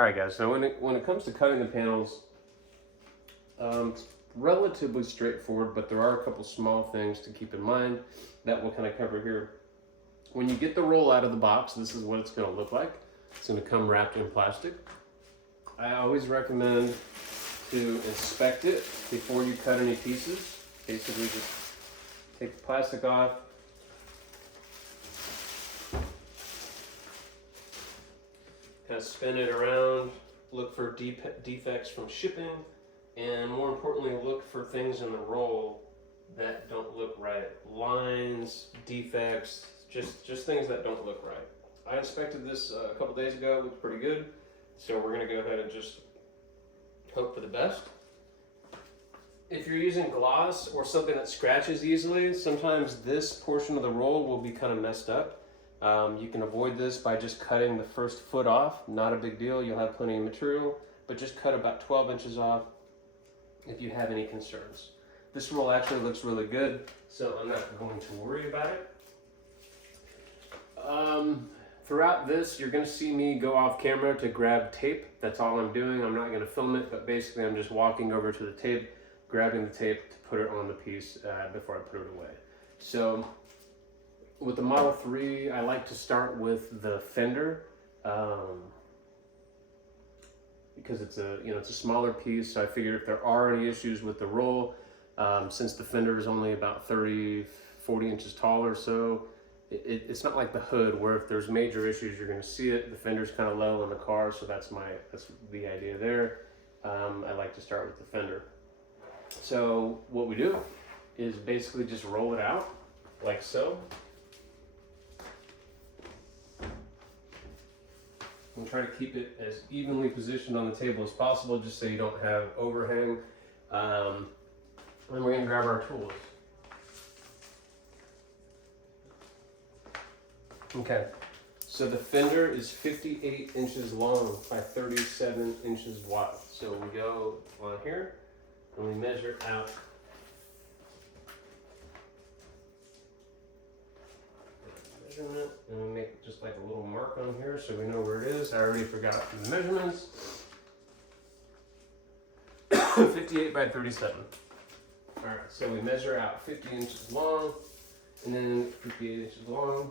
All right, guys. So when it comes to cutting the panels, it's relatively straightforward, but there are a couple small things to keep in mind that we'll kind of cover here. When you get the roll out of the box, this is what it's going to look like. It's going to come wrapped in plastic. I always recommend to inspect it before you cut any pieces. Basically, just take the plastic off. Kind of spin it around, look for defects from shipping, and more importantly, look for things in the roll that don't look right. Lines, defects, just things that don't look right. I inspected this a couple days ago, it looked pretty good. So we're gonna go ahead and just hope for the best. If you're using gloss or something that scratches easily, sometimes this portion of the roll will be kind of messed up. You can avoid this by just cutting the first foot off. Not a big deal, you'll have plenty of material, but just cut about 12 inches off if you have any concerns. This roll actually looks really good, so I'm not going to worry about it. Throughout this, you're going to see me go off camera to grab tape. That's all I'm doing. I'm not going to film it, but basically I'm just walking over to the tape, grabbing the tape to put it on the piece before I put it away. So with the Model 3, I like to start with the fender because it's a smaller piece. So I figured if there are any issues with the roll, since the fender is only about 30, 40 inches tall or so, it's not like the hood where if there's major issues you're going to see it. The fender's kind of low in the car, so that's the idea there. I like to start with the fender. So what we do is basically just roll it out like so. And try to keep it as evenly positioned on the table as possible, just so you don't have overhang. And we're going to grab our tools. Okay, so the fender is 58 inches long by 37 inches wide. So we go on here and we measure out measurement, and we make just like a little mark on here so we know where it is. I already forgot the measurements. 58 by 37. All right, so we measure out 50 inches long, and then 58 inches long.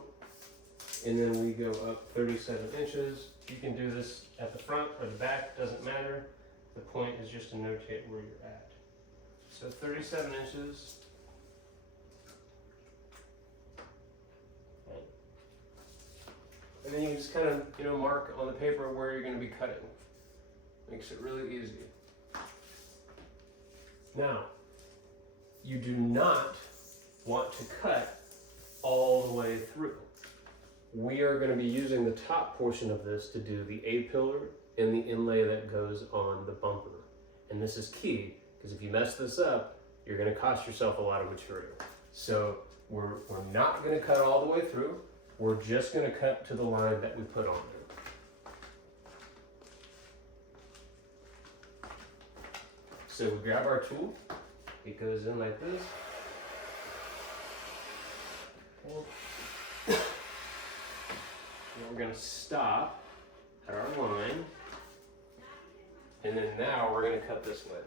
And then we go up 37 inches. You can do this at the front or the back, doesn't matter. The point is just to notate where you're at. So 37 inches. Okay. And then you just kind of, mark on the paper where you're going to be cutting. Makes it really easy. Now, you do not want to cut all the way through. We are going to be using the top portion of this to do the A-pillar and the inlay that goes on the bumper. And this is key, because if you mess this up, you're going to cost yourself a lot of material. So we're not going to cut all the way through. We're just going to cut to the line that we put on there. So we grab our tool. It goes in like this. Okay. We're going to stop at our line, and then now we're going to cut this way.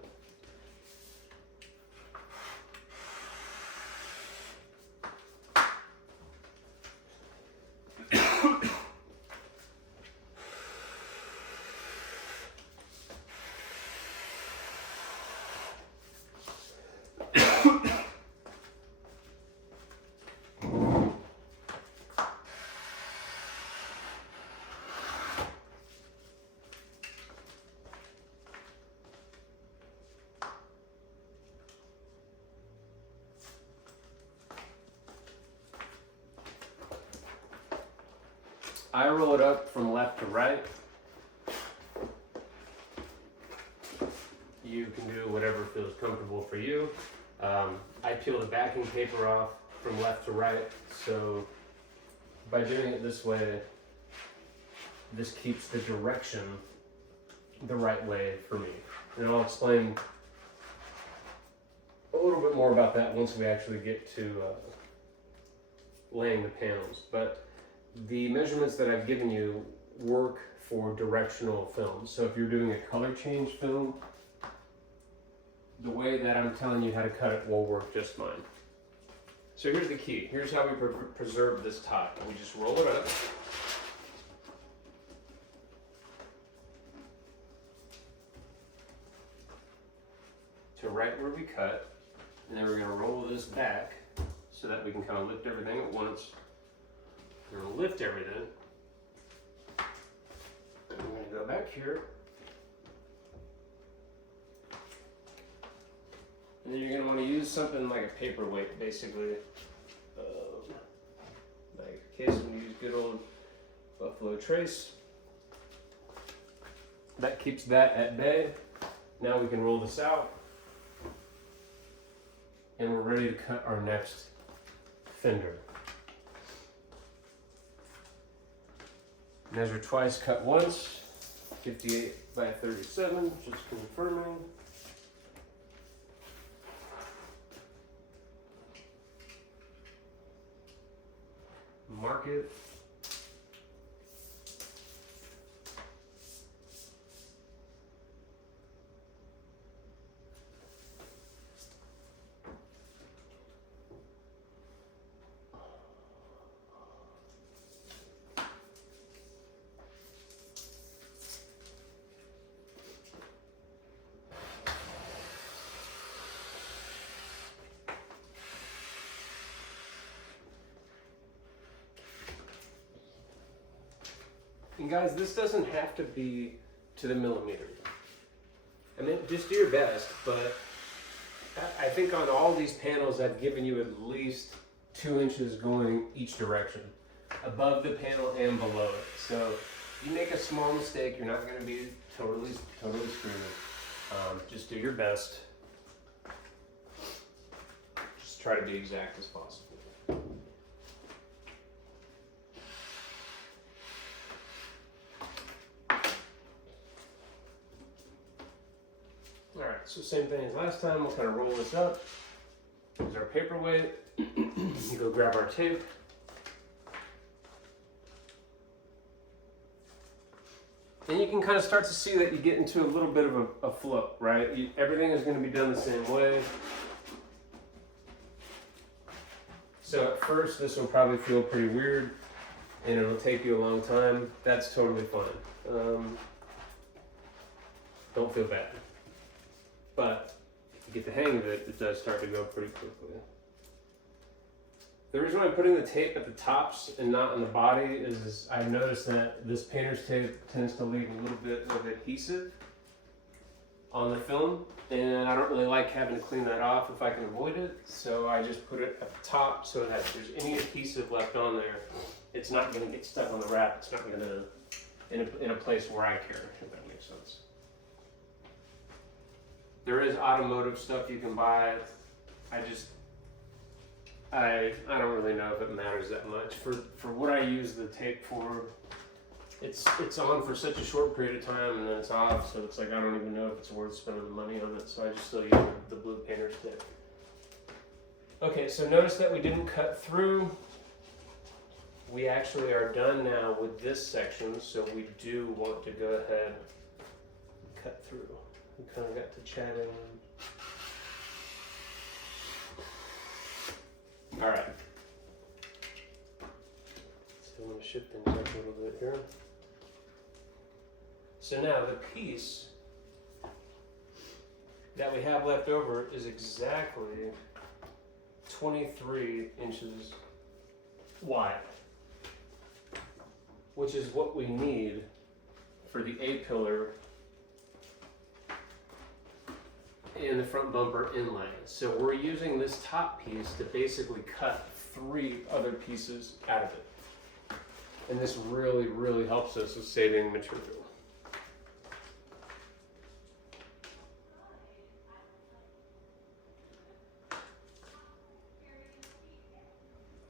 I roll it up from left to right. You can do whatever feels comfortable for you. I peel the backing paper off from left to right, so by doing it this way, this keeps the direction the right way for me. And I'll explain a little bit more about that once we actually get to laying the panels. But the measurements that I've given you work for directional films. So if you're doing a color change film, the way that I'm telling you how to cut it will work just fine. So here's the key. Here's how we preserve this top. We just roll it up. To right where we cut, and then we're going to roll this back so that we can kind of lift everything at once. We're going to lift everything. And we're going to go back here. And then you're going to want to use something like a paperweight, basically. Like in case I'm going to use good old Buffalo Trace. That keeps that at bay. Now we can roll this out. And we're ready to cut our next fender. Measure twice, cut once. 58 by 37, just confirming. Mark it. And guys, this doesn't have to be to the millimeter. I mean, just do your best, but I think on all these panels I've given you at least 2 inches going each direction, above the panel and below it. So if you make a small mistake, you're not going to be totally screaming. Just do your best. Just try to be exact as possible. Alright, so same thing as last time, we'll kind of roll this up. Here's our paperweight. You go grab our tape. And you can kind of start to see that you get into a little bit of a flow, right? Everything is going to be done the same way. So at first this will probably feel pretty weird and it'll take you a long time. That's totally fine. Don't feel bad. But if you get the hang of it, it does start to go pretty quickly. The reason why I'm putting the tape at the tops and not on the body is I've noticed that this painter's tape tends to leave a little bit of adhesive on the film, and I don't really like having to clean that off if I can avoid it, so I just put it at the top so that if there's any adhesive left on there, it's not going to get stuck on the wrap. It's not going to in a place where I care, if that makes sense. There is automotive stuff you can buy. I don't really know if it matters that much. For what I use the tape for, it's on for such a short period of time and then it's off, so it's like I don't even know if it's worth spending the money on it, so I just still use the blue painter's tape. Okay, so notice that we didn't cut through. We actually are done now with this section, so we do want to go ahead and cut through. We kind of got to chatting. All right. So I'm going to shift things up a little bit here. So now the piece that we have left over is exactly 23 inches wide, which is what we need for the A-pillar and the front bumper inlay. So we're using this top piece to basically cut 3 other pieces out of it. And this really, really helps us with saving material.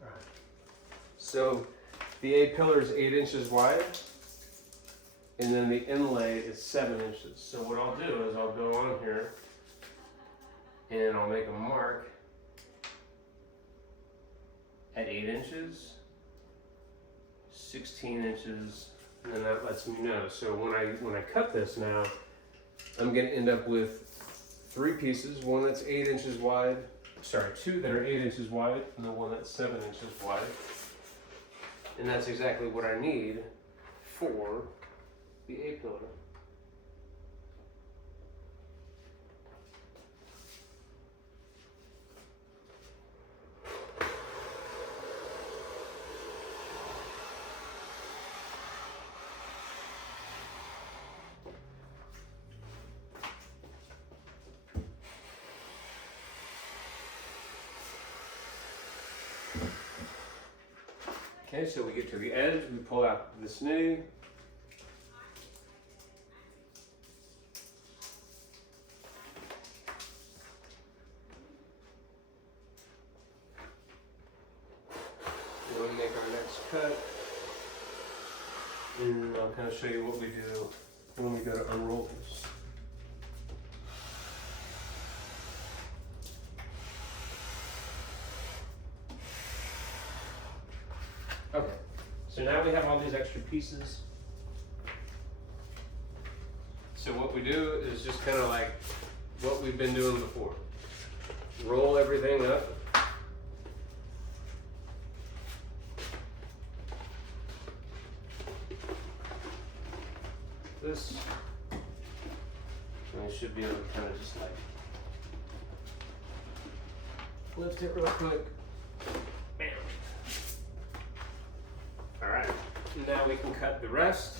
All right. So the A-pillar is 8 inches wide, and then the inlay is 7 inches. So what I'll do is I'll go on here and I'll make a mark at 8 inches, 16 inches, and then that lets me know. So when I cut this now, I'm gonna end up with 3 pieces, one that's 8 inches wide, sorry, 2 that are 8 inches wide, and the one that's 7 inches wide. And that's exactly what I need for the A-pillar. Okay, so we get to the edge, we pull out the snitty. We're going to make our next cut. And I'll kind of show you what we do when we go to unroll this. Okay, so now we have all these extra pieces. So what we do is just kind of like what we've been doing before. Roll everything up. This, and we should be able to kind of just like lift it real quick. Bam. All right, now we can cut the rest.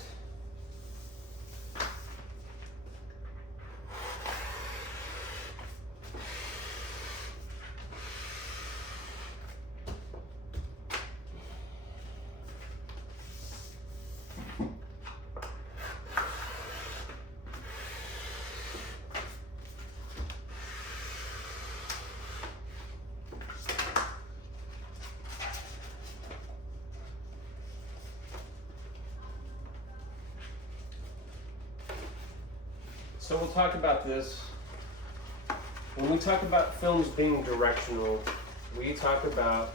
So we'll talk about this. When we talk about films being directional, we talk about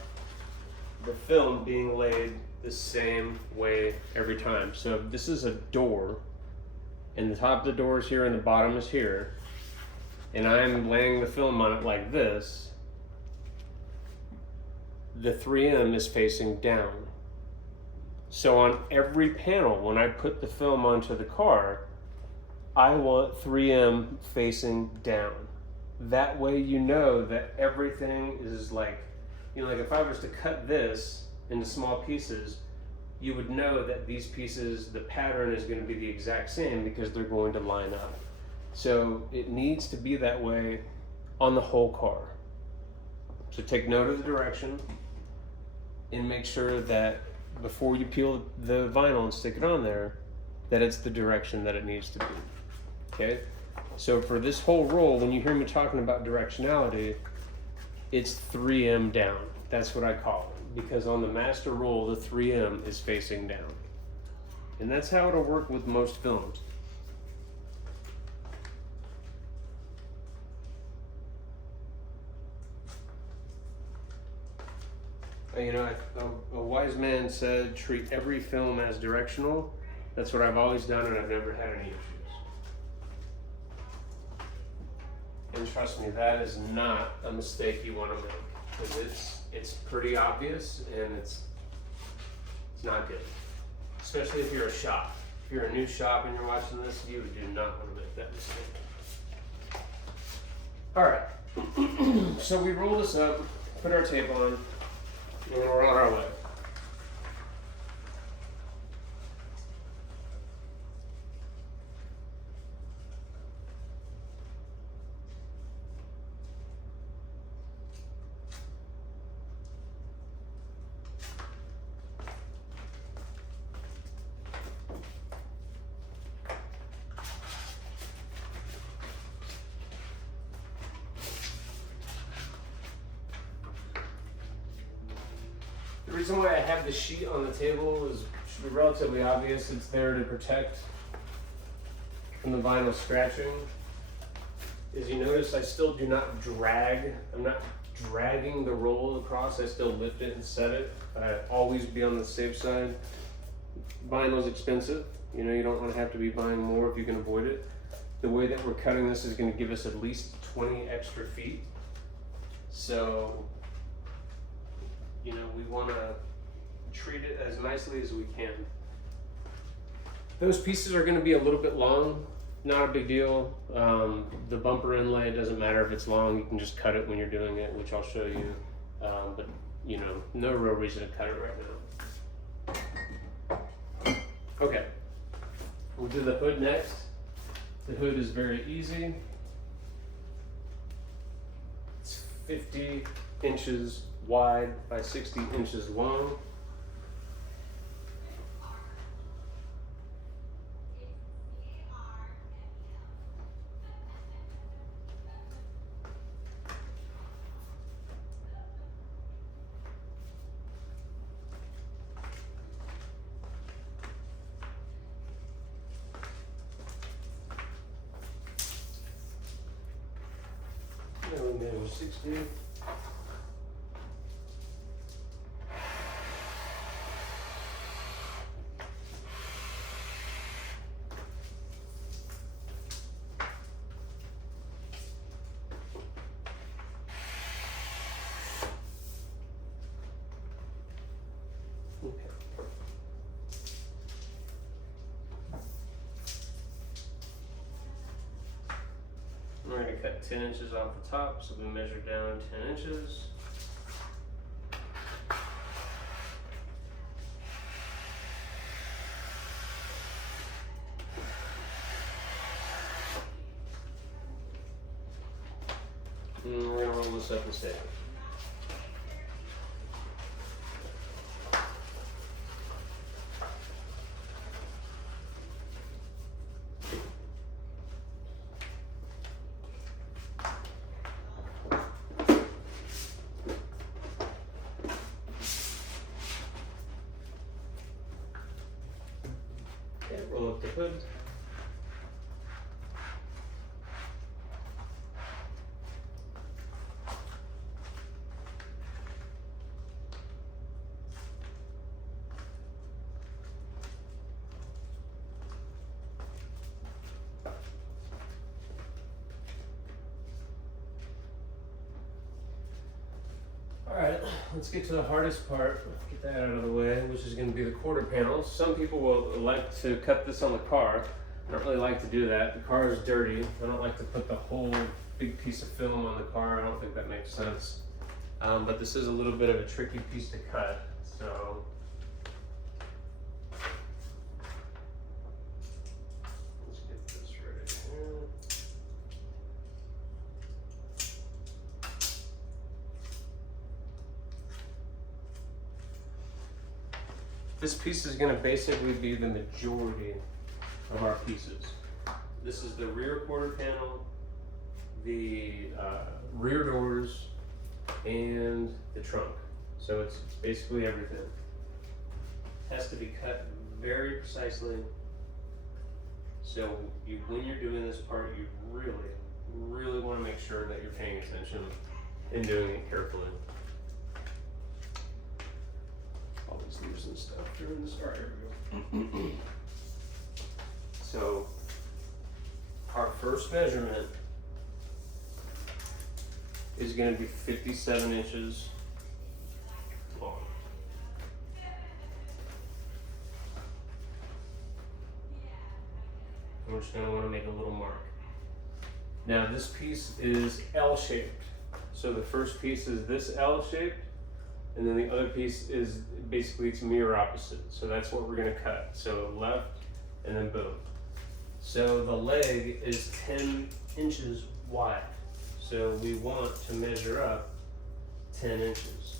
the film being laid the same way every time. So if this is a door, and the top of the door is here and the bottom is here, and I'm laying the film on it like this, the 3M is facing down. So on every panel, when I put the film onto the car, I want 3M facing down. That way you know that everything is like, you know, like if I was to cut this into small pieces, you would know that these pieces, the pattern is going to be the exact same because they're going to line up. So it needs to be that way on the whole car. So take note of the direction and make sure that before you peel the vinyl and stick it on there, that it's the direction that it needs to be. Okay, so for this whole roll, when you hear me talking about directionality, it's 3M down. That's what I call it, because on the master roll, the 3M is facing down. And that's how it'll work with most films. You know, a wise man said, treat every film as directional. That's what I've always done, and I've never had any issues. And trust me, that is not a mistake you want to make, because it's pretty obvious and it's not good. Especially if you're a shop. If you're a new shop and you're watching this, you do not want to make that mistake. All right, so we roll this up, put our tape on, and we're on our way. The reason why I have the sheet on the table should be relatively obvious. It's there to protect from the vinyl scratching. As you notice, I still do not drag. I'm not dragging the roll across. I still lift it and set it. I always be on the safe side. Vinyl's expensive. You know, you don't want to have to be buying more if you can avoid it. The way that we're cutting this is going to give us at least 20 extra feet. So, you know, we want to treat it as nicely as we can. Those pieces are going to be a little bit long, not a big deal. The bumper inlay, it doesn't matter if it's long, you can just cut it when you're doing it, which I'll show you. But, you know, no real reason to cut it right now. Okay, we'll do the hood next. The hood is very easy. It's 50 inches wide by 60 inches long. Millimeter 60. Okay. We're going to cut 10 inches off the top, so we measure down 10 inches. And we're going to roll this up and stay. Okay, roll up the hood. Alright, let's get to the hardest part. Get that out of the way, which is going to be the quarter panels. Some people will like to cut this on the car. I don't really like to do that. The car is dirty. I don't like to put the whole big piece of film on the car. I don't think that makes sense. But this is a little bit of a tricky piece to cut. So let's get this right here. This piece is going to basically be the majority of our pieces. This is the rear quarter panel, the rear doors, and the trunk. So it's basically everything. It has to be cut very precisely. So when you're doing this part, you really want to make sure that you're paying attention and doing it carefully. Always losing stuff during this. All right, here we go. So our first measurement is going to be 57 inches long. And we're just going to want to make a little mark. Now this piece is L-shaped. So the first piece is this L-shaped, and then the other piece is basically its mirror opposite. So that's what we're going to cut. So left, and then boom. So the leg is 10 inches wide. So we want to measure up 10 inches.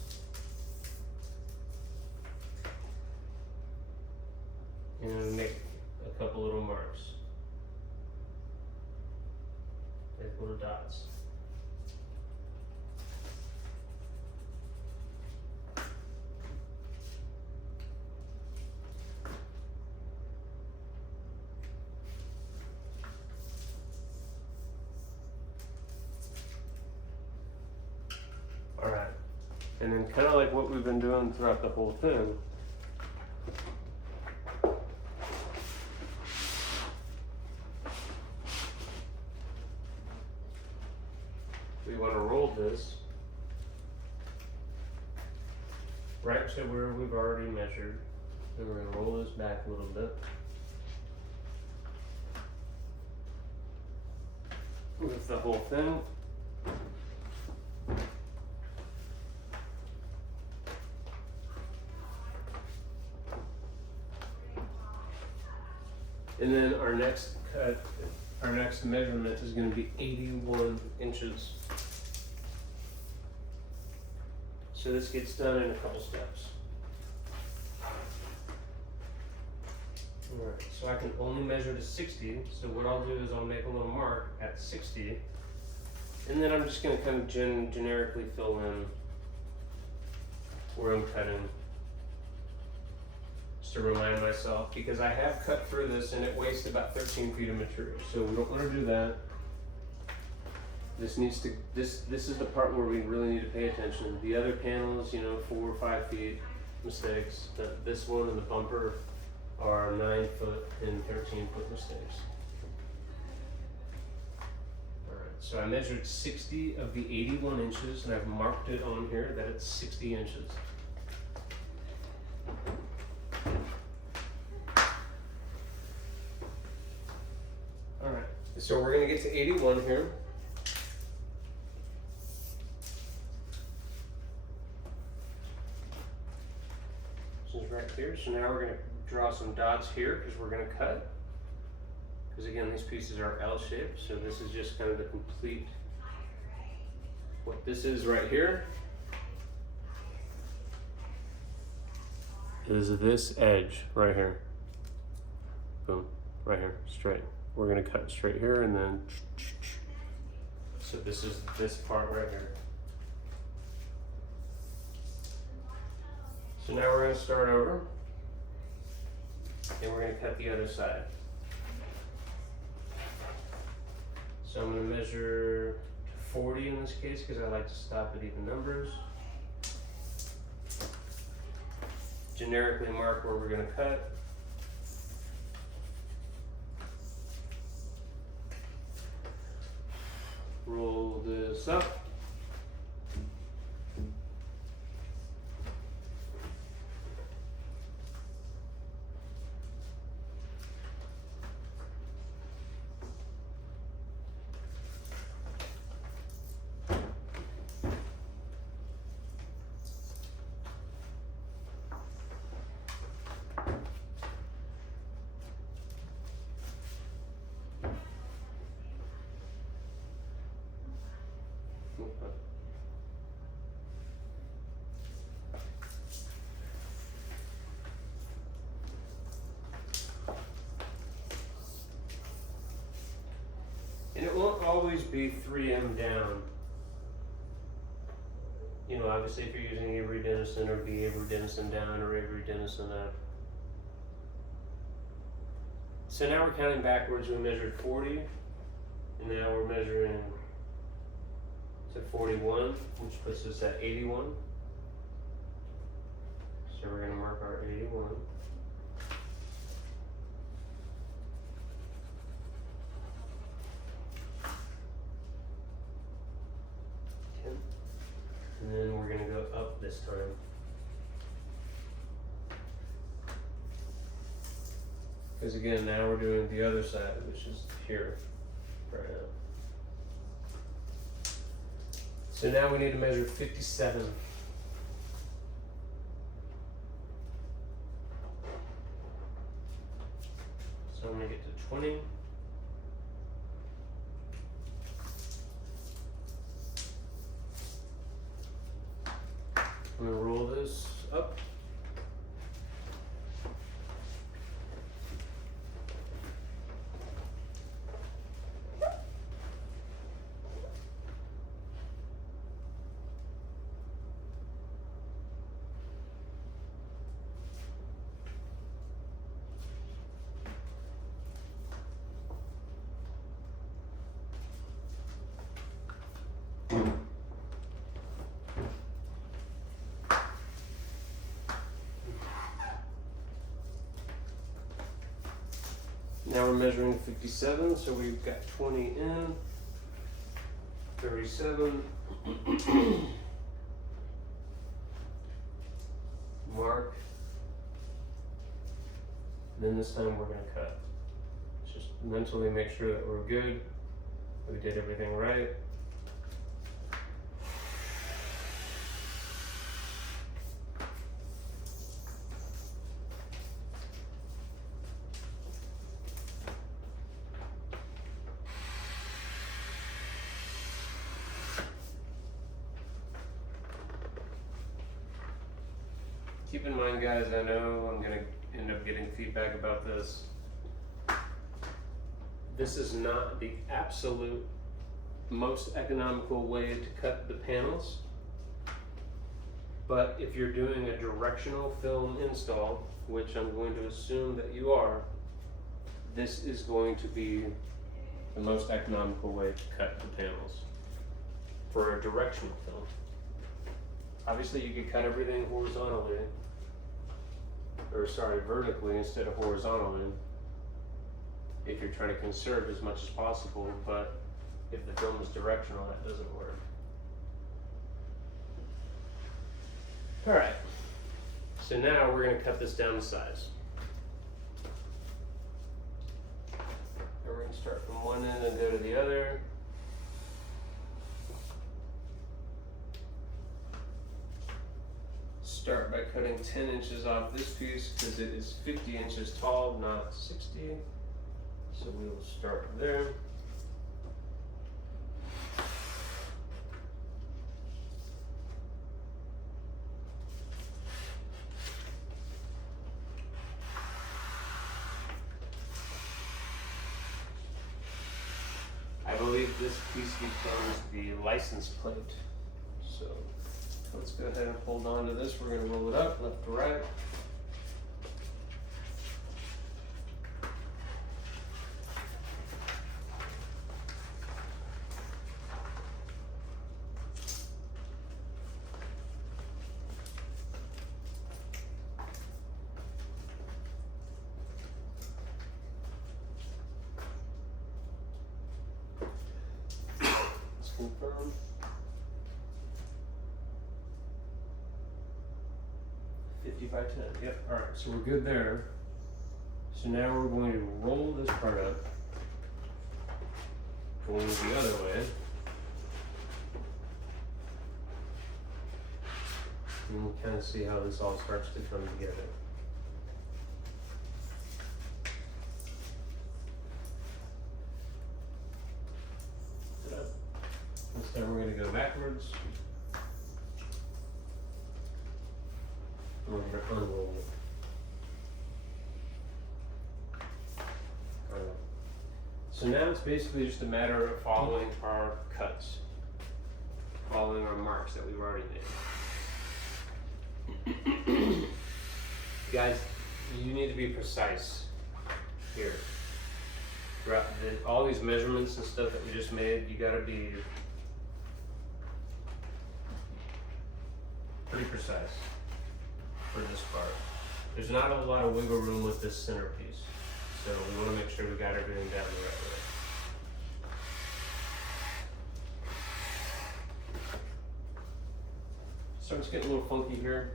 And make a couple little marks. Like little dots. Alright, and then kind of like what we've been doing throughout the whole thing, we want to roll this right to where we've already measured. And we're going to roll this back a little bit. With the whole thing. And then our next cut, our next measurement is going to be 81 inches. So this gets done in a couple steps. Alright, so I can only measure to 60, so what I'll do is I'll make a little mark at 60, and then I'm just going to kind of generically fill in where I'm cutting, just to remind myself, because I have cut through this and it wasted about 13 feet of material, so we don't want to do that. This needs to, this is the part where we really need to pay attention. The other panels, 4 or 5 feet mistakes. This one and the bumper are 9 foot and 13 foot mistakes. Alright, so I measured 60 of the 81 inches and I've marked it on here that it's 60 inches. Alright, so we're going to get to 81 here. This is right here, so now we're going to draw some dots here because we're going to cut. Because again, these pieces are L-shaped, so this is just kind of the complete, what this is right here is this edge right here. Boom, right here, straight. We're going to cut straight here and then, so this is this part right here. So now we're going to start over. And we're going to cut the other side. So I'm going to measure 40 in this case because I like to stop at even numbers. Generically mark where we're going to cut. Roll this up. And it won't always be 3M down. Obviously if you're using Avery Dennison, or be Avery Dennison down or Avery Dennison up. So now we're counting backwards. We measured 40, and now we're measuring to 41, which puts us at 81. So we're going to mark our 81. And then we're going to go up this time. Because again, now we're doing the other side, which is here, right now. So now we need to measure 57. So I'm going to get to 20. I'm going to roll this up. Now we're measuring 57, so we've got 20 in. 37. Mark. And then this time we're going to cut. Just mentally make sure that we're good. We did everything right. Keep in mind, guys, I know I'm going to end up getting feedback about this. This is not the absolute most economical way to cut the panels, but if you're doing a directional film install, which I'm going to assume that you are, this is going to be the most economical way to cut the panels for a directional film. Obviously, you could cut everything horizontally, or sorry, vertically instead of horizontally, if you're trying to conserve as much as possible, but if the film is directional, that doesn't work. All right, so now we're gonna cut this down to size. And we're gonna start from one end and go to the other. Start by cutting 10 inches off this piece because it is 50 inches tall, not 60. So we will start there. I believe this piece becomes the license plate. So let's go ahead and hold on to this. We're going to roll it up left to right. Let's confirm. 50 by 10. Yep. All right. So we're good there. So now we're going to roll this part up, going the other way, and we'll kind of see how this all starts to come together. This time we're going to go backwards. We're going to unroll it. Alright. So now it's basically just a matter of following our cuts, following our marks that we've already made. Guys, you need to be precise here. Throughout all these measurements and stuff that we just made, you got to be pretty precise for this part. There's not a lot of wiggle room with this center piece, so we want to make sure we got everything down the right way. Starts getting a little funky here.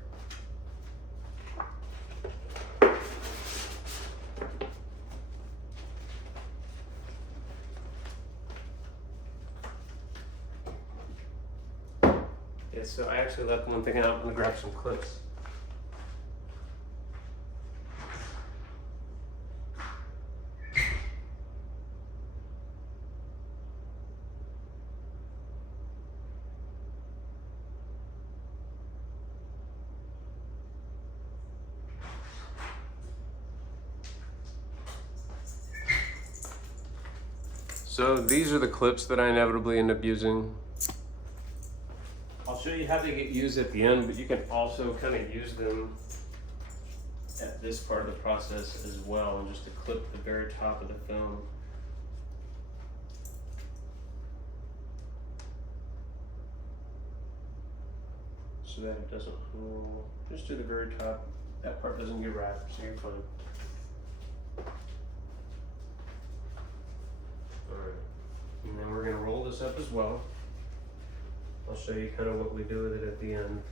Yeah, so I actually left one thing out. I'm gonna grab some clips. So these are the clips that I inevitably end up using. I'll show you how they get used at the end, but you can also kind of use them at this part of the process as well, and just to clip the very top of the film. So that it doesn't roll, just to the very top. That part doesn't get wrapped, so you're fine. Alright, and then we're going to roll this up as well. I'll show you kind of what we do with it at the end.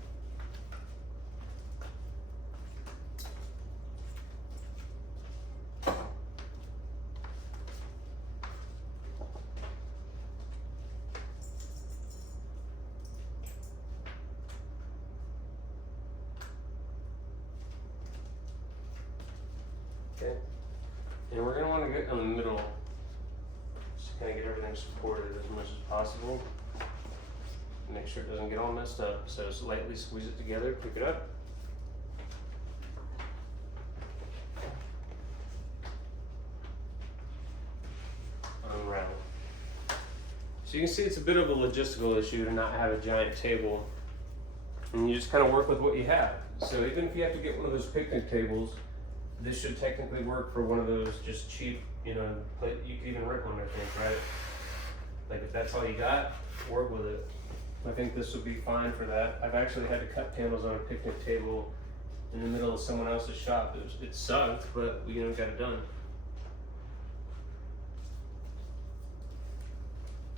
Okay, and we're going to want to get in the middle, just kind of get everything supported as much as possible. Make sure it doesn't get all messed up. So just lightly squeeze it together, pick it up. Unravel. So you can see it's a bit of a logistical issue to not have a giant table. And you just kind of work with what you have. So even if you have to get one of those picnic tables, this should technically work for one of those just cheap, you know, you could even rent one, I think, right? Like if that's all you got, work with it. I think this would be fine for that. I've actually had to cut panels on a picnic table in the middle of someone else's shop. It sucked, but we got it done.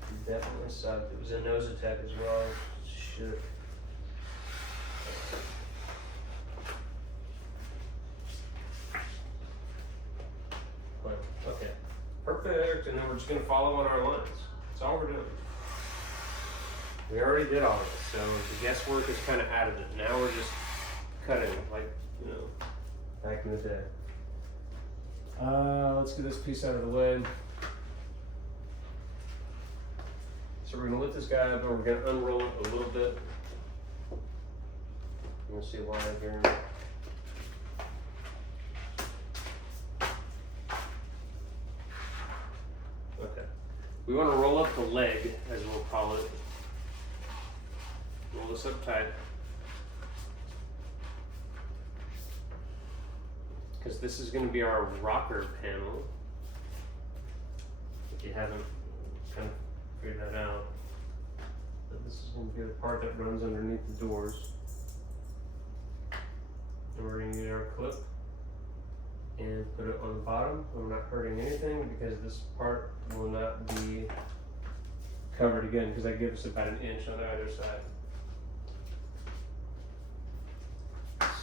It definitely sucked. It was a nose attack as well. Shit. Well, okay. Perfect, and then we're just gonna follow on our lines. That's all we're doing. We already did all this, so the guesswork is kind of out of it. Now we're just cutting, like, you know, back in the day. Let's get this piece out of the way. So we're gonna lift this guy up and we're gonna unroll it a little bit. You're gonna see why here. Okay. We want to roll up the leg, as we'll call it. Roll this up tight. Because this is going to be our rocker panel. If you haven't kind of figured that out. But this is going to be the part that runs underneath the doors. And we're going to use our clip and put it on the bottom. We're not hurting anything because this part will not be covered again, because that gives us about an inch on either side.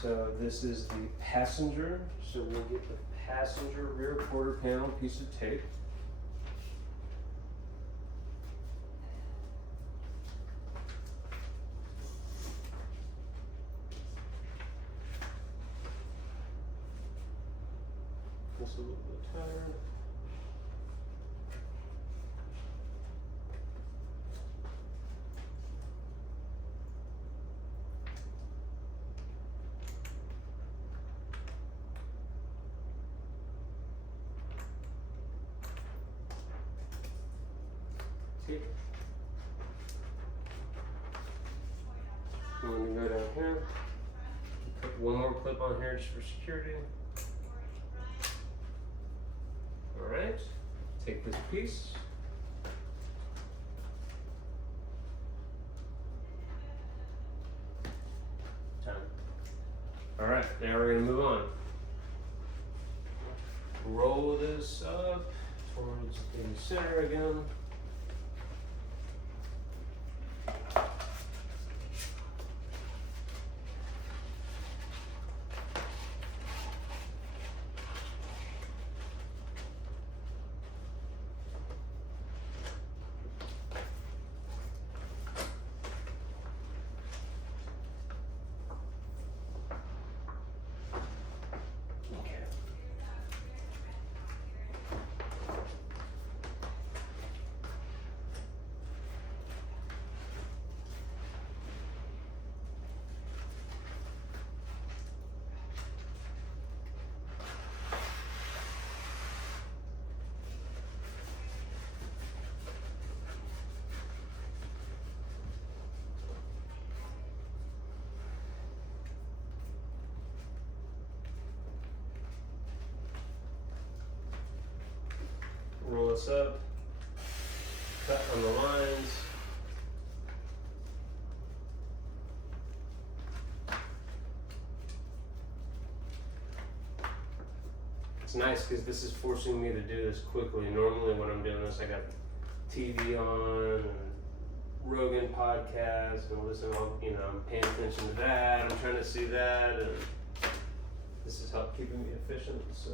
So this is the passenger. So we'll get the passenger rear quarter panel piece of tape. This a little bit tighter. I'm going to go down here, put one more clip on here just for security. Alright, take this piece. Done. Alright, now we're going to move on. Roll this up towards the center again. Roll this up, cut on the lines. It's nice because this is forcing me to do this quickly. Normally when I'm doing this, I got TV on and Rogan podcast and listen on, I'm paying attention to that. I'm trying to see that, and this has helped keeping me efficient. So.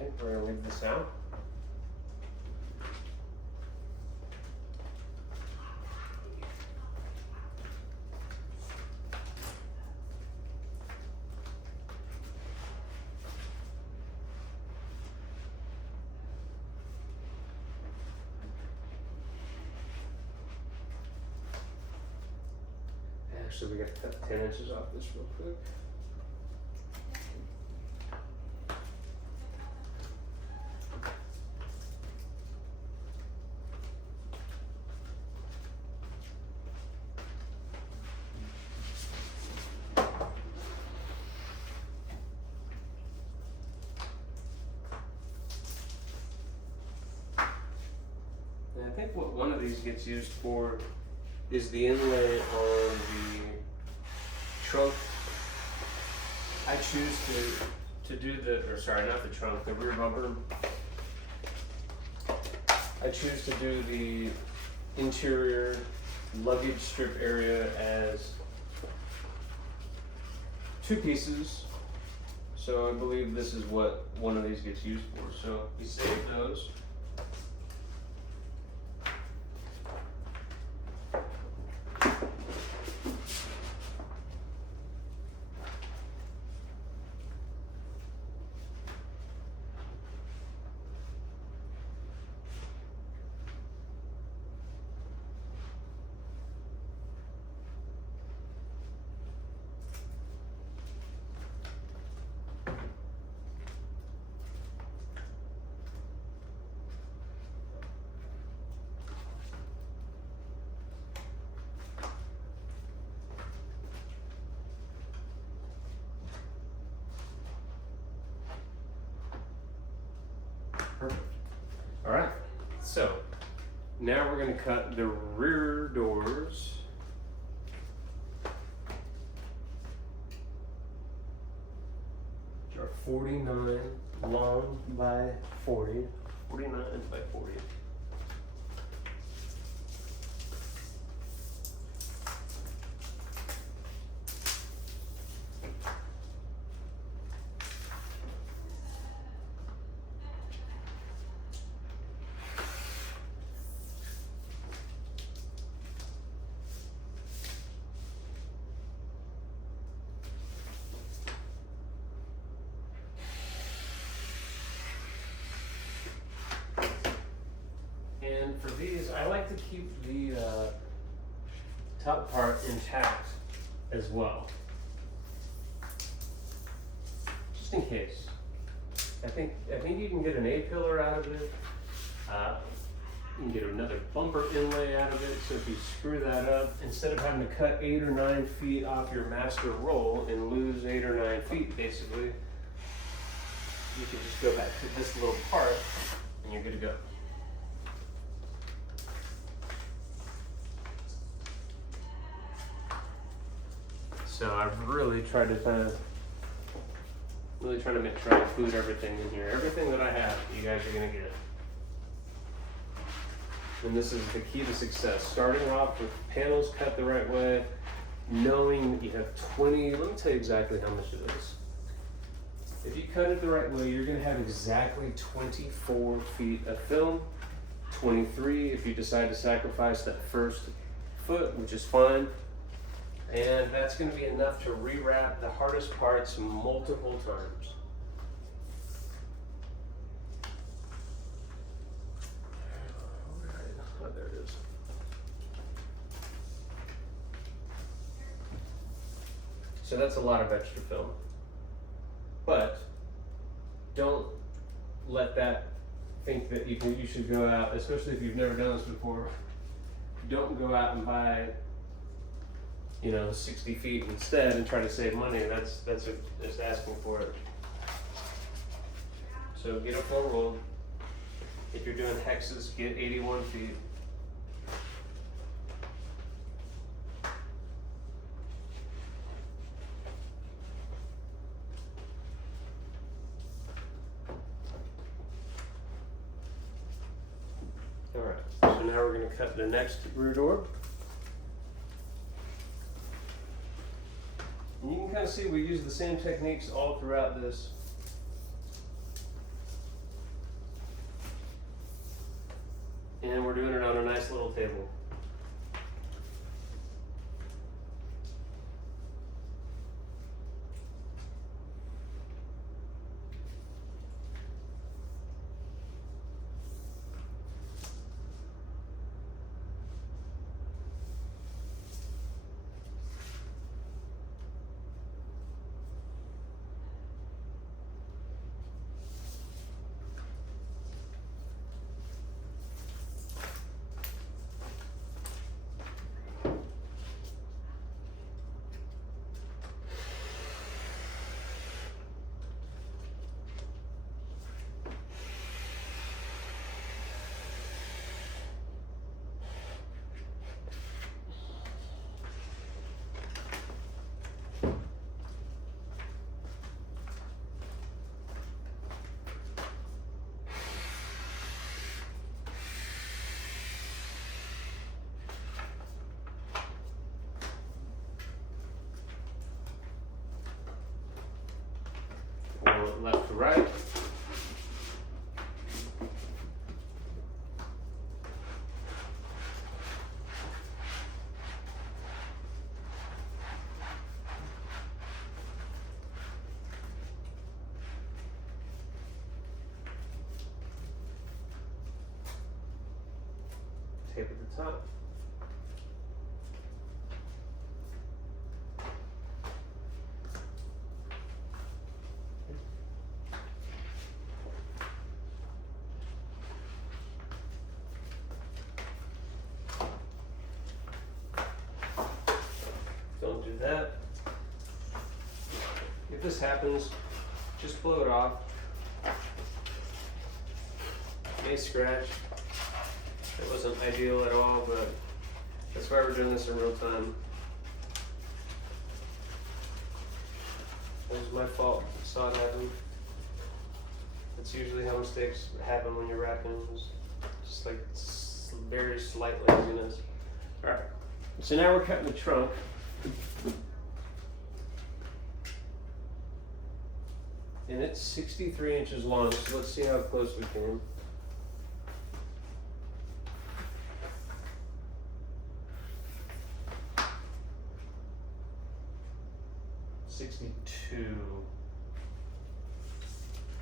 Okay, we're going to leave this out. Actually, we got to cut 10 inches off this real quick. And I think what one of these gets used for is the inlay on the trunk. I choose to do not the trunk, the rear bumper. I choose to do the interior luggage strip area as 2 pieces. So I believe this is what one of these gets used for. So we save those. Perfect. All right, so now we're going to cut the rear doors. Which are 49 long by 40. 49 by 40. And for these, I like to keep the top part intact as well, just in case. I think you can get an A-pillar out of it. You can get another bumper inlay out of it. So if you screw that up, instead of having to cut 8 or 9 feet off your master roll and lose 8 or 9 feet, basically, you can just go back to this little part and you're good to go. So I've really tried to trying to try and include everything in here. Everything that I have, you guys are gonna get. And this is the key to success. Starting off with panels cut the right way, knowing that you have 20, let me tell you exactly how much it is. If you cut it the right way, you're gonna have exactly 24 feet of film, 23 if you decide to sacrifice that first foot, which is fine. And that's going to be enough to rewrap the hardest parts multiple times. So that's a lot of extra film. But don't let that think that you should go out, especially if you've never done this before. Don't go out and buy, 60 feet instead and try to save money. That's asking for it. So get a full roll. If you're doing hexes, get 81 feet. Alright, so now we're going to cut the next rear door. And you can kind of see we use the same techniques all throughout this. And we're doing it on a nice little table. Left to right. Tape at the top. Don't do that. If this happens, just blow it off. May scratch. It wasn't ideal at all, but that's why we're doing this in real time. It was my fault. I saw it happen. That's usually how mistakes happen when you're wrapping. Just like very slight laziness. Alright, so now we're cutting the trunk. And it's 63 inches long, so let's see how close we came.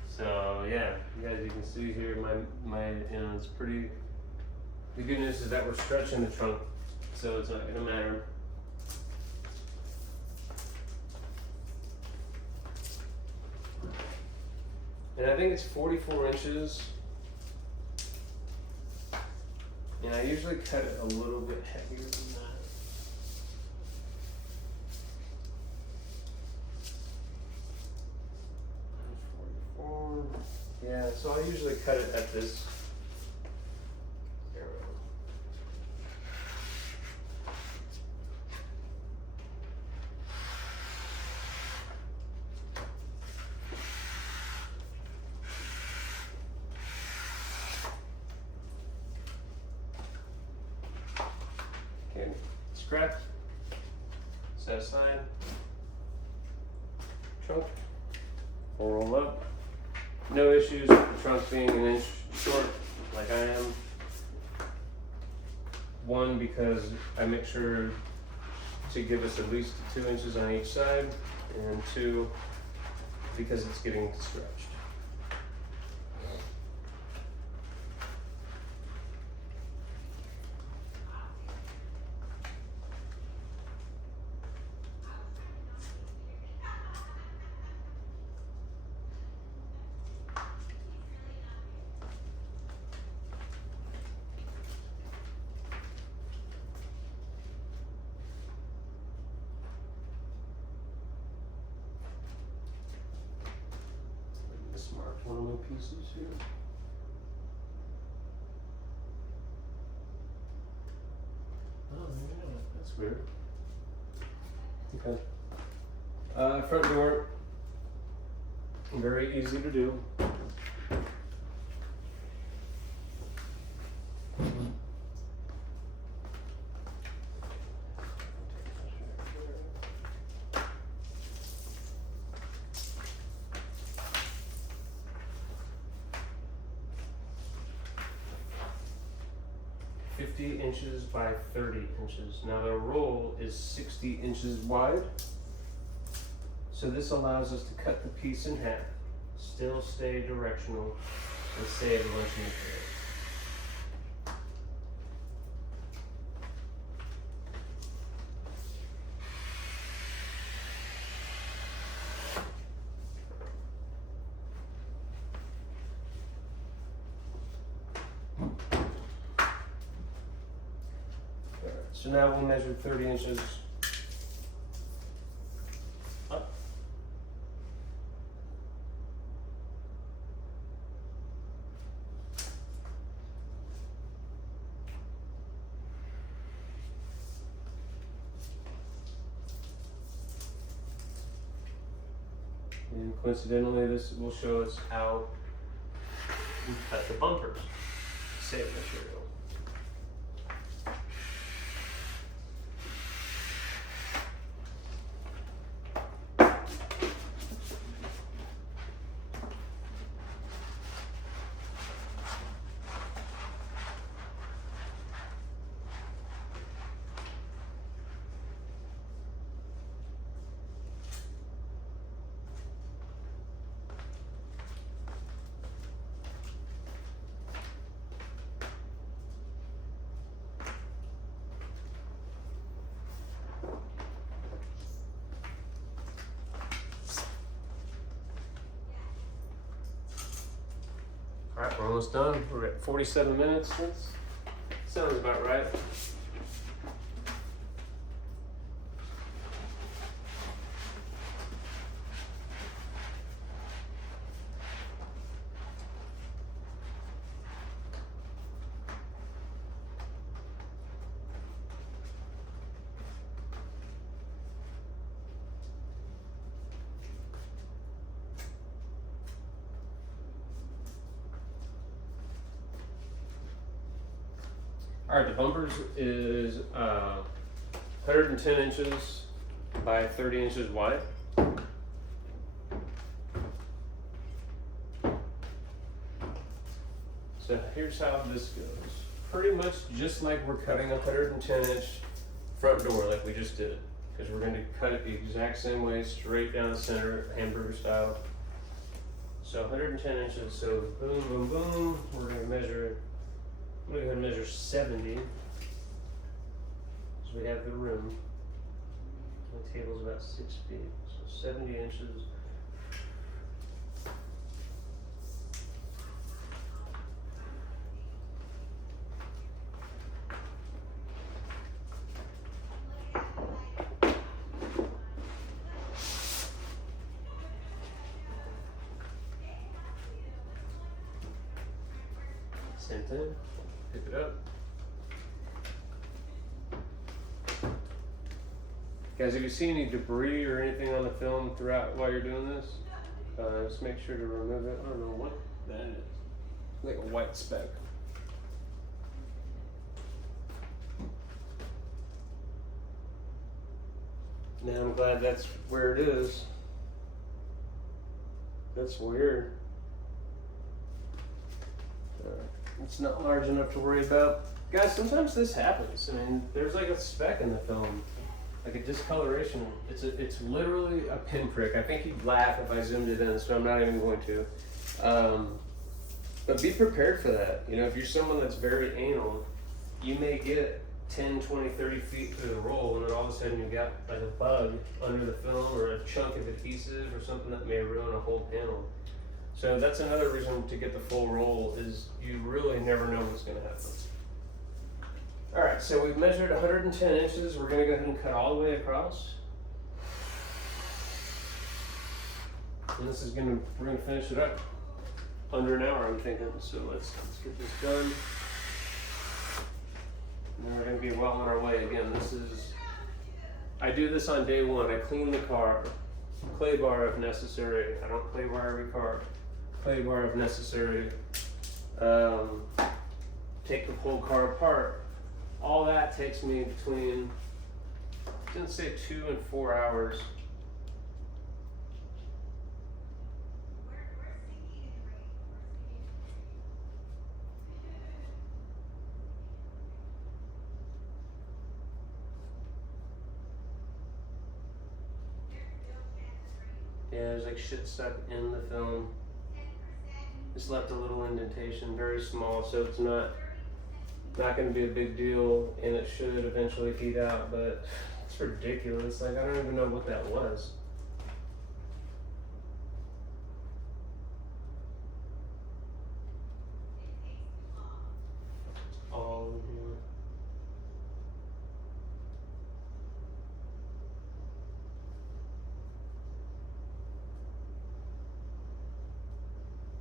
So yeah, guys, you can see here it's pretty. The good news is that we're stretching the trunk, so it's not going to matter. And I think it's 44 inches. And I usually cut it a little bit heavier than that. Yeah, so I usually cut it at this area. Okay, scrap, set aside, trunk, we'll roll up. No issues with the trunk being an inch short, like I am. One, because I make sure to give us at least 2 inches on each side, and two, because it's getting stretched. little pieces here. Oh, yeah, that's weird. Okay. Front door. Very easy to do. Inches by 30 inches. Now the roll is 60 inches wide. So this allows us to cut the piece in half, still stay directional, and save a bunch of material. So now we'll measure 30 inches up. And coincidentally, this will show us how we cut the bumpers, save material. All right, we're almost done. We're at 47 minutes. That sounds about right. All right, the bumpers is 110 inches by 30 inches wide. So here's how this goes. Pretty much just like we're cutting a 110-inch front door like we just did, because we're going to cut it the exact same way, straight down the center, hamburger style. So 110 inches, so boom, boom, boom. We're going to measure. I'm going to go ahead and measure 70, because we have the room. The table's about 6 feet, so 70 inches. Same thing. Pick it up. Guys, if you see any debris or anything on the film throughout while you're doing this, just make sure to remove it. I don't know what that is. Like a white speck. Now I'm glad that's where it is. That's weird. It's not large enough to worry about. Guys, sometimes this happens. I mean, there's like a speck in the film, like a discoloration. It's literally a pinprick. I think you'd laugh if I zoomed it in, so I'm not even going to. But be prepared for that. You know, if you're someone that's very anal, you may get 10, 20, 30 feet through the roll, and then all of a sudden you've got like a bug under the film or a chunk of adhesive or something that may ruin a whole panel. So that's another reason to get the full roll, is you really never know what's going to happen. All right, so we've measured 110 inches. We're going to go ahead and cut all the way across. And this is we're going to finish it up. under an hour, I'm thinking. So let's get this done. And then we're gonna be well on our way. Again, I do this on day one. I clean the car, clay bar if necessary. I don't clay bar every car. Clay bar if necessary. Take the whole car apart. All that takes me between, I didn't say 2 and 4 hours. Yeah, there's like shit stuck in the film. Just left a little indentation, very small, so it's not going to be a big deal, and it should eventually heat out. But it's ridiculous. Like, I don't even know what that was. All in here.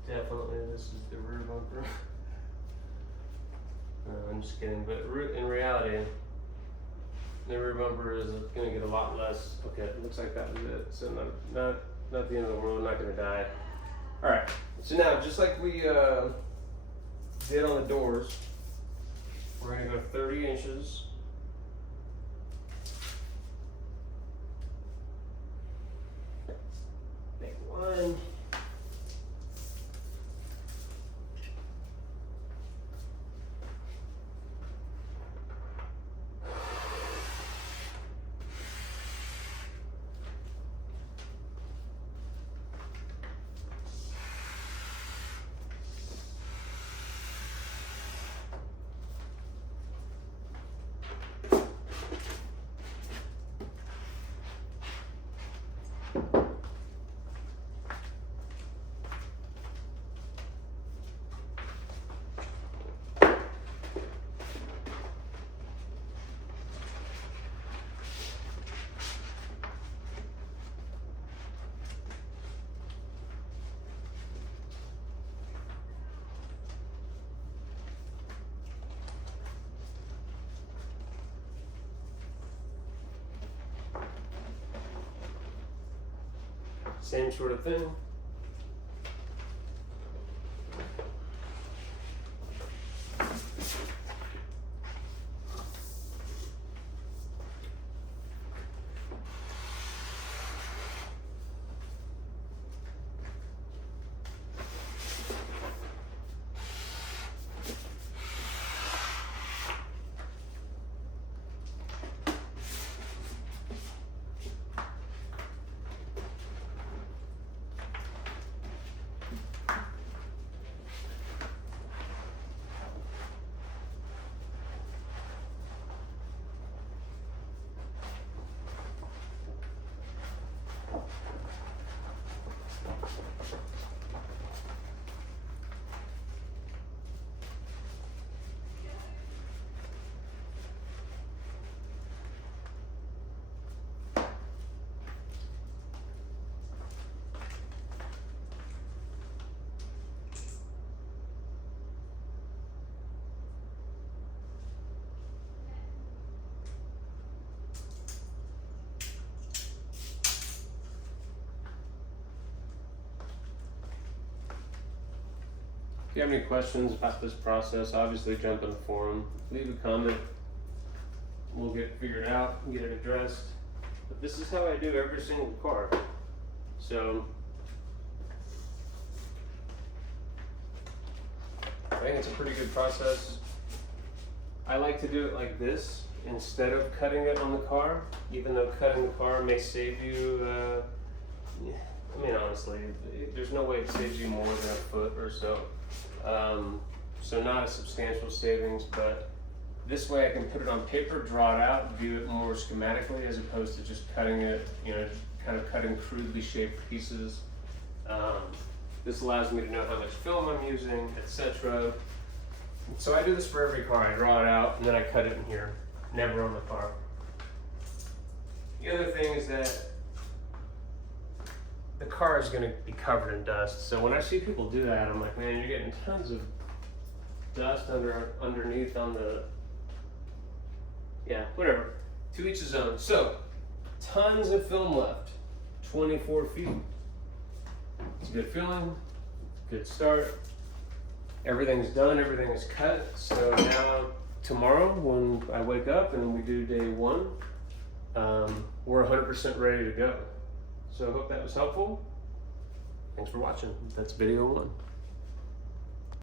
Definitely, this is the rear bumper. No, I'm just kidding, but in reality, the rear bumper is going to get a lot less. Okay, it looks like that was it. So not the end of the world, not going to die. All right, so now, just like we did on the doors, we're going to go 30 inches. Make one. Same sort of thing. If you have any questions about this process, obviously jump in the forum, leave a comment. We'll get it figured out and get it addressed. But this is how I do every single car. So I think it's a pretty good process. I like to do it like this instead of cutting it on the car, even though cutting the car may save you, I mean, honestly, there's no way it saves you more than a foot or so. So not a substantial savings, but this way I can put it on paper, draw it out, view it more schematically as opposed to just cutting it, kind of cutting crudely shaped pieces. This allows me to know how much film I'm using, etc. So I do this for every car. I draw it out and then I cut it in here, never on the car. The other thing is that the car is gonna be covered in dust. So when I see people do that, I'm like, man, you're getting tons of dust underneath on the, yeah, whatever. To each his own. So, tons of film left. 24 feet. It's a good feeling. Good start. Everything's done. Everything is cut. So now tomorrow when I wake up and we do day 1, we're 100% ready to go. So I hope that was helpful. Thanks for watching. That's video 1.